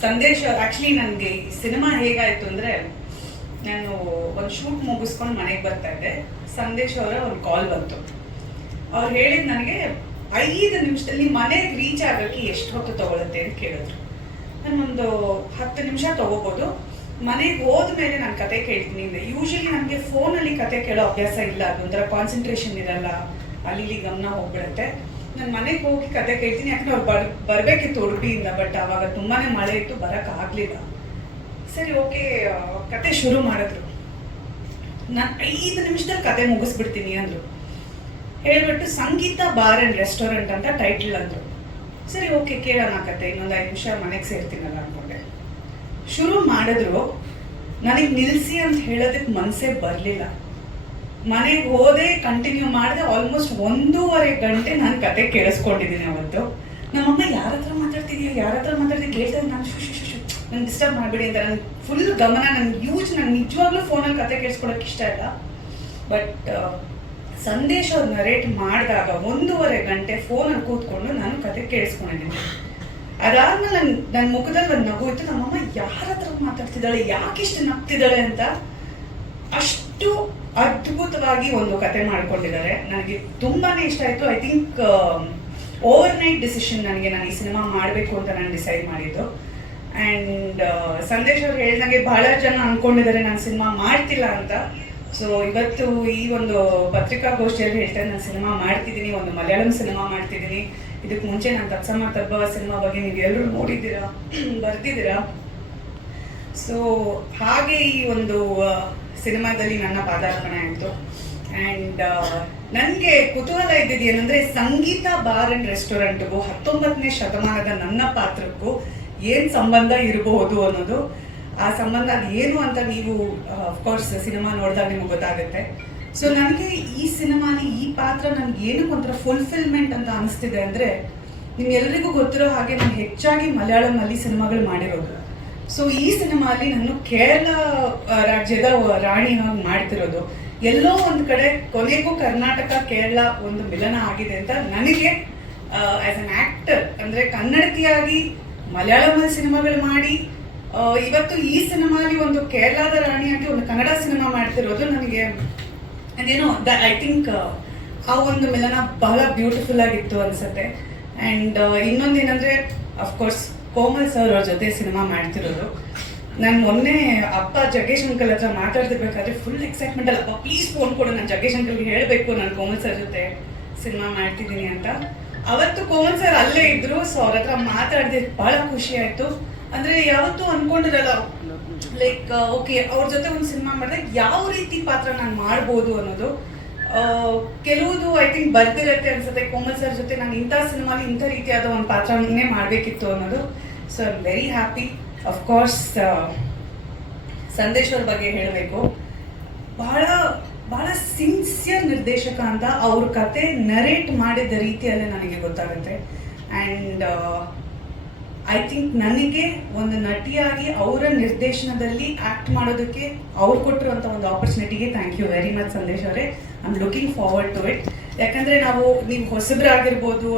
ಸಂದೇಶ ಆ್ಯಕ್ಚುಲಿ ನನಗೆ ಈ ಸಿನಿಮಾ ಹೇಗಾಯ್ತು ಅಂದ್ರೆ ನಾನು ಒಂದು ಶೂಟ್ ಮುಗಿಸ್ಕೊಂಡು ಮನೆಗೆ ಬರ್ತಾ ಇದ್ದೆ. ಸಂದೇಶ್ ಅವರ ಒಂದು ಕಾಲ್ ಬಂತು. ಅವ್ರು ಹೇಳಿದ್ ನನಗೆ ಐದು ನಿಮಿಷದಲ್ಲಿ ಮನೆಗೆ ರೀಚ್ ಆಗೋಕ್ಕೆ ಎಷ್ಟು ಹೊತ್ತು ತಗೊಳುತ್ತೆ ಅಂತ ಕೇಳಿದ್ರು. ನಾನು ಒಂದು ಹತ್ತು ನಿಮಿಷ ತಗೋಬೋದು. ಮನೆಗೆ ಹೋದ್ಮೇಲೆ ನಾನು ಕತೆ ಕೇಳ್ತೀನಿ ಯೂಶಲಿ ನನಗೆ ಫೋನಲ್ಲಿ ಕತೆ ಕೇಳೋ ಅಭ್ಯಾಸ ಇಲ್ಲ. ಅದೊಂಥರ ಕಾನ್ಸಂಟ್ರೇಷನ್ ಇರಲ್ಲ. ಅಲ್ಲಿ ಗಮನ ಹೋಗ್ಬಿಡುತ್ತೆ. ನಾನು ಮನೆಗೆ ಹೋಗಿ ಕತೆ ಕೇಳ್ತೀನಿ. ಯಾಕಂದ್ರೆ ಅವ್ರು ಬರ್, ಬರಬೇಕಿತ್ತು ಉಡುಪಿಯಿಂದ ಬಟ್ ಅವಾಗ ತುಂಬಾನೇ ಮಳೆ ಇತ್ತು, ಬರಕ್ ಆಗ್ಲಿಲ್ಲ. ಸರಿ, ಓಕೆ ಕತೆ ಶುರು ಮಾಡಿದ್ರು. ನಾನು ಐದು ನಿಮಿಷದಲ್ಲಿ ಕತೆ ಮುಗಿಸ್ಬಿಡ್ತೀನಿ ಅಂದ್ರು. ಹೇಳ್ಬಿಟ್ಟು ಸಂಗೀತ ಬಾರ್ ಅಂಡ್ ರೆಸ್ಟೋರೆಂಟ್ ಅಂತ ಟೈಟಲ್ ಅಂದ್ರು. ಸರಿ, ಓಕೆ, ಕೇಳೋಣ ಕತೆ, ಇನ್ನೊಂದು ಐದು ನಿಮಿಷ ಮನೆಗೆ ಸೇರ್ತೀನಲ್ಲ ಅನ್ಕೊಂಡೆ. ಶುರು ಮಾಡಿದ್ರು, ನನಗೆ ನಿಲ್ಸಿ ಅಂತ ಹೇಳೋದಕ್ಕೆ ಮನಸ್ಸೇ ಬರಲಿಲ್ಲ. ಮನೆಗೆ ಹೋದೆ ಕಂಟಿನ್ಯೂ ಮಾಡಿದೆ ಆಲ್ಮೋಸ್ಟ್ ಒಂದೂವರೆ ಗಂಟೆ ನಾನು ಕತೆ ಕೇಳಿಸ್ಕೊಂಡಿದ್ದೀನಿ ಅವತ್ತು. ನಮ್ಮಮ್ಮ, ಯಾರ ಹತ್ರ ಮಾತಾಡ್ತಿದ್ಯಾ? ಯಾರ ಹತ್ರ ಮಾತಾಡ್ತೀನಿ ಕೇಳ್ತಾ ನಾನು ಶು ಶು ಶು ನಂಗೆ ಡಿಸ್ಟರ್ಬ್ ಮಾಡಬೇಡಿ ಅಂತ. ನನ್ಗೆ ಫುಲ್ ಗಮನ ನನ್ಗೆ ಯೂಸ್ ನಾನು ನಿಜವಾಗ್ಲೂ ಫೋನಲ್ಲಿ ಕತೆ ಕೇಳಿಸ್ಕೊಳಕ್ಕೆ ಇಷ್ಟ ಇಲ್ಲ. ಬಟ್ ಸಂದೇಶ ಅವ್ರು ನರೇಟ್ ಮಾಡಿದಾಗ ಒಂದೂವರೆ ಗಂಟೆ ಫೋನಲ್ಲಿ ಕೂತ್ಕೊಂಡು ನಾನು ಕತೆ ಕೇಳಿಸ್ಕೊಂಡಿದ್ದೀನಿ. ಅದಾದ್ಮೇಲೆ ನನ್ನ ನನ್ನ ಮುಖದಲ್ಲಿ ಒಂದು ನಗು ಇತ್ತು. ನಮ್ಮಮ್ಮ, ಯಾರ ಹತ್ರ ಮಾತಾಡ್ತಿದ್ದಾಳೆ? ಯಾಕಿಷ್ಟು ನಗ್ತಿದ್ದಾಳೆ? ಅಂತ ಅಷ್ಟು ಅದ್ಭುತವಾಗಿ ಒಂದು ಕತೆ ಮಾಡ್ಕೊಂಡಿದ್ದಾರೆ. ನನಗೆ ತುಂಬಾನೇ ಇಷ್ಟ ಆಯ್ತು. I think overnight decision ನನಗೆ ನಾನು ಈ ಸಿನಿಮಾ ಮಾಡಬೇಕು ಅಂತ ನಾನು ಡಿಸೈಡ್ ಮಾಡಿದ್ದು. ಆ್ಯಂಡ್ ಸಂದೇಶ್ ಅವ್ರು ಹೇಳಿದಂಗೆ ಬಹಳ ಜನ ಅನ್ಕೊಂಡಿದ್ದಾರೆ ನಾನು ಸಿನಿಮಾ ಮಾಡ್ತಿಲ್ಲ ಅಂತ. ಸೊ ಇವತ್ತು ಈ ಒಂದು ಪತ್ರಿಕಾಗೋಷ್ಠಿಯಲ್ಲಿ ಹೇಳ್ತಾರೆ, ನಾನು ಸಿನಿಮಾ ಮಾಡ್ತಿದ್ದೀನಿ, ಒಂದು ಮಲಯಾಳಂ ಸಿನಿಮಾ ಮಾಡ್ತಿದ್ದೀನಿ. ಇದಕ್ಕೆ ಮುಂಚೆ ನಾನು ತತ್ಸಮ ತಬ್ಬ ಸಿನಿಮಾ ಬಗ್ಗೆ ನೀವು ಎಲ್ಲರೂ ನೋಡಿದ್ದೀರಾ ಬರ್ತಿದ್ದೀರಾ ಸೊ ಹಾಗೆ ಈ ಒಂದು ಸಿನಿಮಾದಲ್ಲಿ ನನ್ನ ಪಾದಾರ್ಪಣೆ ಆಯಿತು. ಆ್ಯಂಡ್ ನನಗೆ ಕುತೂಹಲ ಇದ್ದಿದ್ದು ಸಂಗೀತ ಬಾರ್ ಅಂಡ್ ರೆಸ್ಟೋರೆಂಟ್ಗೂ ಹತ್ತೊಂಬತ್ತನೇ ಶತಮಾನದ ನನ್ನ ಪಾತ್ರಕ್ಕೂ ಏನು ಸಂಬಂಧ ಇರಬಹುದು ಅನ್ನೋದು, ಆ ಸಂಬಂಧ ಏನು ಅಂತ ನೀವು ಅಫ್ಕೋರ್ಸ್ ಸಿನಿಮಾ ನೋಡಿದಾಗ ನಿಮ್ಗೆ ಗೊತ್ತಾಗುತ್ತೆ. ಸೊ ನನಗೆ ಈ ಸಿನಿಮಾನ ಈ ಪಾತ್ರ ನನಗೆ ಏನಕ್ಕೆ ಒಂಥರ ಫುಲ್ಫಿಲ್ಮೆಂಟ್ ಅಂತ ಅನಿಸ್ತಿದೆ ಅಂದ್ರೆ ನಿಮ್ಗೆಲ್ಲರಿಗೂ ಗೊತ್ತಿರೋ ಹಾಗೆ ನಾನು ಹೆಚ್ಚಾಗಿ ಮಲಯಾಳಂನಲ್ಲಿ ಸಿನಿಮಾಗಳು ಮಾಡಿರೋದು. ಸೊ ಈ ಸಿನಿಮಾಲಿ ನಾನು ಕೇರಳ ರಾಜ್ಯದ ರಾಣಿ ಹಾಗೆ ಮಾಡ್ತಿರೋದು. ಎಲ್ಲೋ ಒಂದು ಕಡೆ ಕೊನೆಗೂ ಕರ್ನಾಟಕ, ಕೇರಳ ಒಂದು ಮಿಲನ ಆಗಿದೆ ಅಂತ ನನಗೆ ಆಸ್ ಅನ್ ಆಕ್ಟರ್ ಅಂದ್ರೆ ಕನ್ನಡತಿಯಾಗಿ ಮಲಯಾಳಂ ಸಿನಿಮಾಗಳು ಮಾಡಿ ಇವತ್ತು ಈ ಸಿನಿಮಾಲಿ ಒಂದು ಕೇರಳದ ರಾಣಿಯಾಗಿ ಒಂದು ಕನ್ನಡ ಸಿನಿಮಾ ಮಾಡ್ತಿರೋದು ನನಗೆ ಅದೇನೋ, ದ ಐ ಥಿಂಕ್ ಆ ಒಂದು ಮಿಲನ ಬಹಳ ಬ್ಯೂಟಿಫುಲ್ ಆಗಿತ್ತು ಅನ್ಸುತ್ತೆ. ಅಂಡ್ ಇನ್ನೊಂದೇನಂದ್ರೆ ಅಫ್ಕೋರ್ಸ್ ಕೋಮಲ್ ಸರ್ ಅವ್ರ ಜೊತೆ ಸಿನಿಮಾ ಮಾಡ್ತಿರೋದು. ನಾನು ಮೊನ್ನೆ ಅಪ್ಪ ಜಗ್ಗೇಶ್ ಅಂಕಲ್ ಹತ್ರ ಮಾತಾಡ್ತಿರ್ಬೇಕಾದ್ರೆ ಫುಲ್ ಎಕ್ಸೈಟ್ಮೆಂಟ್ ಅಲ್ಲ, ಅಪ್ಪ ಪ್ಲೀಸ್ ಫೋನ್ ಕೊಡು, ನಾನು ಜಗ್ಗೇಶ್ ಅಂಕಲ್ಗೆ ಹೇಳಬೇಕು, ನಾನು ಕೋಮಲ್ ಸರ್ ಜೊತೆ ಸಿನಿಮಾ ಮಾಡ್ತಿದ್ದೀನಿ ಅಂತ. ಅವತ್ತು ಕೋಮಲ್ ಸರ್ ಅಲ್ಲೇ ಇದ್ರು ಸೊ ಅವ್ರ ಹತ್ರ ಮಾತಾಡಿದೆ ಬಹಳ ಖುಷಿ ಆಯ್ತು. ಅಂದ್ರೆ ಯಾವತ್ತೂ ಅನ್ಕೊಂಡಿರಲ್ಲ ಲೈಕ್ ಓಕೆ ಅವ್ರ ಜೊತೆ ಒಂದು ಸಿನಿಮಾ ಮಾಡಿದ್ರೆ ಯಾವ ರೀತಿ ಪಾತ್ರ ನಾನು ಮಾಡ್ಬೋದು ಅನ್ನೋದು. ಕೆಲವುದು ಐ ಥಿಂಕ್ ಬರ್ತಿರತ್ತೆ ಅನ್ಸುತ್ತೆ. ಕೋಮಲ್ ಸರ್ ಜೊತೆ ನಾನು ಇಂಥ ಸಿನಿಮಾಲಿ ಇಂಥ ರೀತಿಯಾದ ಒಂದು ಪಾತ್ರವನ್ನೇ ಮಾಡಬೇಕಿತ್ತು ಅನ್ನೋದು. So I very happy of course Sandesh ಅವ್ರ ಬಗ್ಗೆ ಹೇಳಬೇಕು. ಬಹಳ ಬಹಳ ಸಿನ್ಸಿಯರ್ ನಿರ್ದೇಶಕ ಅಂತ ಅವ್ರ ಕತೆ ನರೇಟ್ ಮಾಡಿದ ರೀತಿಯಲ್ಲೇ ನನಗೆ ಗೊತ್ತಾಗುತ್ತೆ. ಆ್ಯಂಡ್ ಐ ಥಿಂಕ್ ನನಗೆ ಒಂದು ನಟಿಯಾಗಿ ಅವರ ನಿರ್ದೇಶನದಲ್ಲಿ ಆಕ್ಟ್ ಮಾಡೋದಕ್ಕೆ ಅವ್ರು ಕೊಟ್ಟಿರುವಂಥ ಒಂದು ಆಪರ್ಚುನಿಟಿಗೆ thank you very much Sandesh ಅವರೇ. I am looking forward to it ಯಾಕಂದ್ರೆ ನಾವು ನೀವು ಹೊಸಬ್ರಾಗಿರ್ಬೋದು